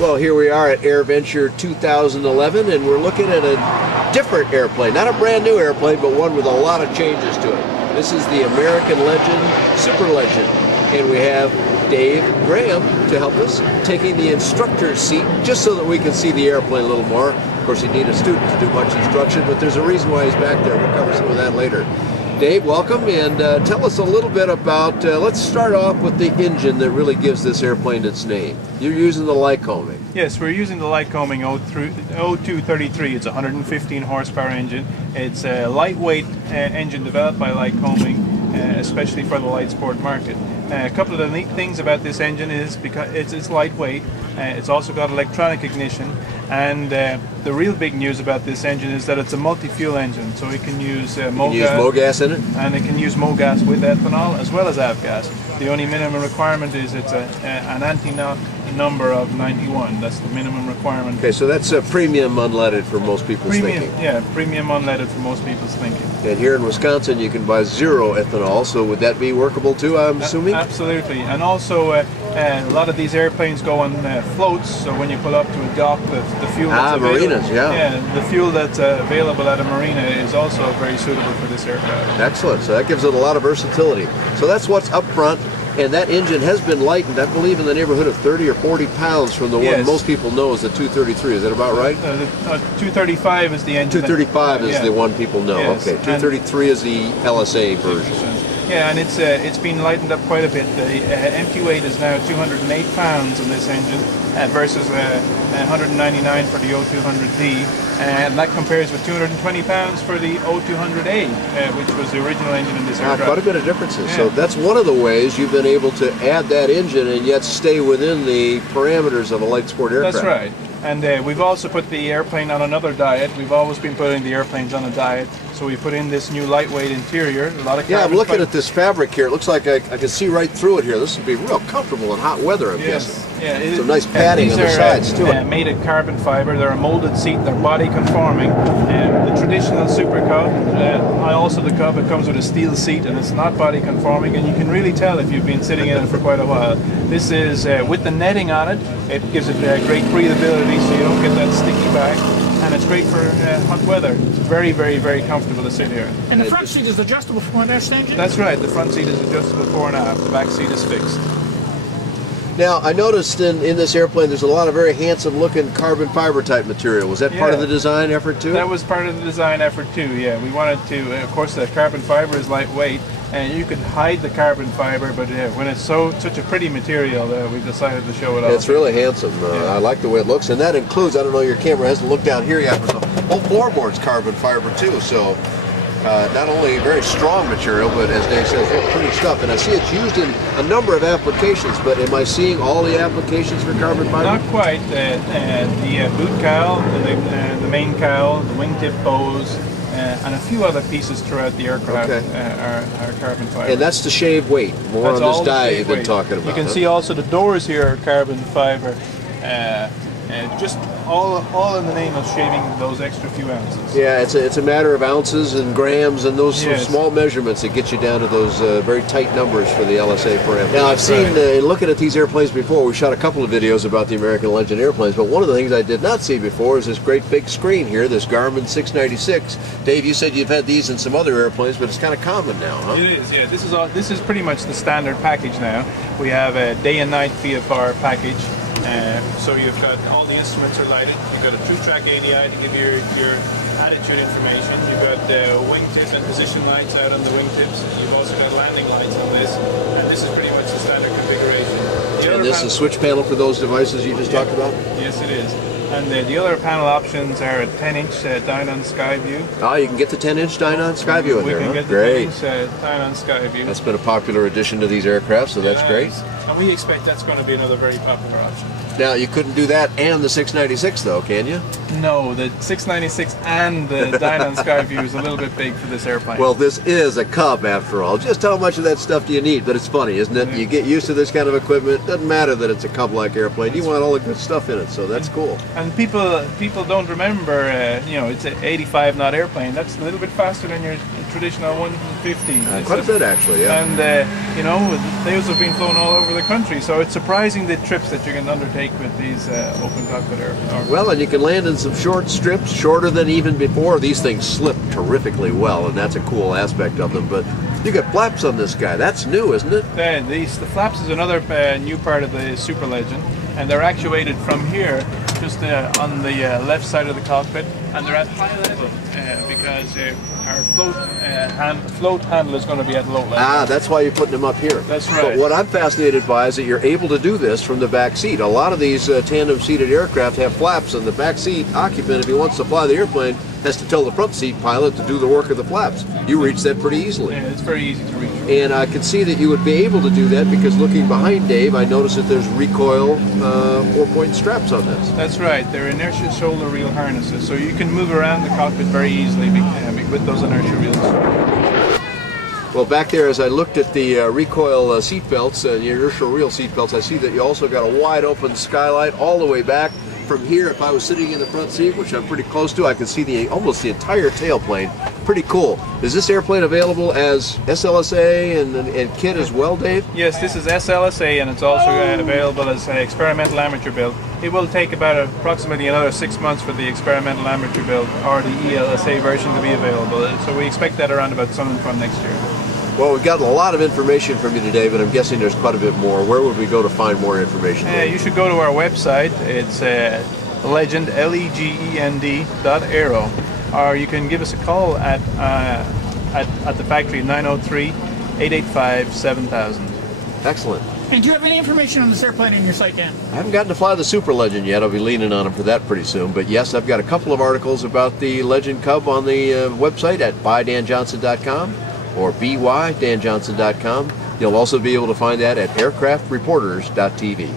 Well, here we are at AirVenture 2011, and we're looking at a different airplane. Not a brand new airplane, but one with a lot of changes to it. This is the American Legend, Super Legend, and we have Dave Graham to help us, taking the instructor's seat, just so that we can see the airplane a little more. Of course, you need a student to do much instruction, but there's a reason why he's back there. We'll cover some of that later. Dave, welcome, and tell us a little bit about, let's start off with the engine that really gives this airplane its name. You're using the Lycoming. Yes, we're using the Lycoming 0233. It's a 115 horsepower engine. It's a lightweight engine developed by Lycoming, especially for the light sport market. A couple of the neat things about this engine is because it's lightweight. It's also got electronic ignition, and the real big news about this engine is that it's a multi-fuel engine, so it can use MoGas in it, and it can use MoGas with ethanol as well as avgas. The only minimum requirement is it's an anti-knock number of 91. That's the minimum requirement. Okay, so that's a premium unleaded for most people's thinking. Yeah, premium unleaded for most people's thinking. And here in Wisconsin, you can buy zero ethanol. So would that be workable too? I'm assuming. Absolutely, and also a lot of these airplanes go on floats. So when you pull up to a dock, the fuel that's marinas, yeah, the fuel that's available at a marina is also very suitable for this aircraft. Excellent. So that gives it a lot of versatility. So that's what's up front. And that engine has been lightened, I believe, in the neighborhood of 30 or 40 pounds from the one most people know as the 233. Is that about right? The 235 is the engine. 235 is the one people know. Yes. Okay, 233 is the LSA version. Yeah, and it's been lightened up quite a bit. The empty weight is now 208 pounds on this engine versus 199 for the 0200D, and that compares with 220 pounds for the 0200A, which was the original engine in this aircraft. Quite a bit of differences. Yeah. So that's one of the ways you've been able to add that engine and yet stay within the parameters of a light sport aircraft. That's right. And we've also put the airplane on another diet. We've always been putting the airplanes on a diet. So we put in this new lightweight interior. A lot of I'm looking at this fabric here. It looks like I can see right through it here. This would be real comfortable in hot weather, I'm guessing. Yeah, some nice padding on the sides too. Made of carbon fiber. They're a molded seat. They're body conforming. The traditional Super Cub, also the Cub, it comes with a steel seat and it's not body conforming, and you can really tell if you've been sitting in it for quite a while. This is with the netting on it. It gives it great breathability, so you don't get that sticky back. And it's great for hot weather. It's very, very, very comfortable to sit here. And the front seat is adjustable for an engine? That's right. The front seat is adjustable 4.5. The back seat is fixed. Now, I noticed in this airplane there's a lot of very handsome looking carbon fiber type material. Was that part of the design effort too? That was part of the design effort too, yeah. We wanted to, of course the carbon fiber is lightweight, and you could hide the carbon fiber, but when it's such a pretty material, we decided to show it off. It's really handsome. I like the way it looks, and that includes, I don't know, your camera hasn't looked down here yet, but the whole floorboard's carbon fiber too, so not only very strong material, but as Dave says, real pretty stuff. And I see it's used in a number of applications, but am I seeing all the applications for carbon fiber? Not quite. The boot cowl, the main cowl, the wingtip bows, and a few other pieces throughout the aircraft are carbon fiber. And that's the shave weight, more on this die you've been talking about. You can see also the doors here are carbon fiber, just all in the name of shaving those extra few ounces. Yeah, it's a matter of ounces and grams and those small measurements that get you down to those very tight numbers for the LSA parameters. Now, I've seen, looking at these airplanes before, we shot a couple of videos about the American Legend airplanes, but one of the things I did not see before is this great big screen here, this Garmin 696. Dave, you said you've had these in some other airplanes, but it's kind of common now, huh? It is, yeah. This is pretty much the standard package now. We have a day and night VFR package. So you've got all the instruments are lighted. You've got a 2-track ADI to give your attitude information. You've got wingtip and position lights out on the wingtips. You've also got landing lights on this, and this is pretty much the standard configuration. And this is a switch panel for those devices you just talked about? Yes, it is. And the other panel options are a 10-inch Dynon Skyview. Oh, you can get the 10-inch Dynon Skyview in there, huh? We can get the 10-inch Dynon Skyview. That's been a popular addition to these aircraft, so that's great. And we expect that's going to be another very popular option. Now, you couldn't do that and the 696, though, can you? No, the 696 and the Dynon Skyview is a little bit big for this airplane. Well, this is a Cub, after all. Just how much of that stuff do you need? But it's funny, isn't it? You get used to this kind of equipment. Doesn't matter that it's a Cub-like airplane. You want all the good stuff in it, so that's cool. And people don't remember, you know, it's an 85 knot airplane. That's a little bit faster than your traditional 115. Quite a bit, actually, yeah. And you know, those have been flown all over the country, so it's surprising the trips that you can undertake with these open cockpit aircraft. Well, and you can land in some short strips, shorter than even before. These things slip terrifically well, and that's a cool aspect of them. But you got flaps on this guy. That's new, isn't it? The flaps is another new part of the Super Legend, and they're actuated from here, just on the left side of the cockpit, and they're at high level because our float handle is going to be at low level. Ah, that's why you're putting them up here. That's right. But what I'm fascinated by is that you're able to do this from the back seat. A lot of these tandem-seated aircraft have flaps, and the back seat occupant, if he wants to fly the airplane, has to tell the front seat pilot to do the work of the flaps. You reach that pretty easily. Yeah, it's very easy to reach. And I can see that you would be able to do that because looking behind Dave, I noticed that there's recoil 4-point straps on this. That's right. They're inertia shoulder reel harnesses, so you can move around the cockpit very easily with those inertia reels. Well, back there, as I looked at the recoil seat belts and the inertial reel seat belts, I see that you also got a wide open skylight all the way back. From here, if I was sitting in the front seat, which I'm pretty close to, I could see almost the entire tailplane. Pretty cool. Is this airplane available as SLSA and kit as well, Dave? Yes, this is SLSA, and it's also available as an experimental amateur build. It will take about approximately another 6 months for the experimental amateur build or the ELSA version to be available. So we expect that around about sometime next year. Well, we've gotten a lot of information from you today, but I'm guessing there's quite a bit more. Where would we go to find more information? You should go to our website. It's legend, legend.aero, or you can give us a call at the factory, 903-885-7000. Excellent. And do you have any information on this airplane in your site, Dan? I haven't gotten to fly the Super Legend yet. I'll be leaning on him for that pretty soon. But yes, I've got a couple of articles about the Legend Cub on the website at buydanjohnson.com or bydanjohnson.com. You'll also be able to find that at aircraftreporters.tv.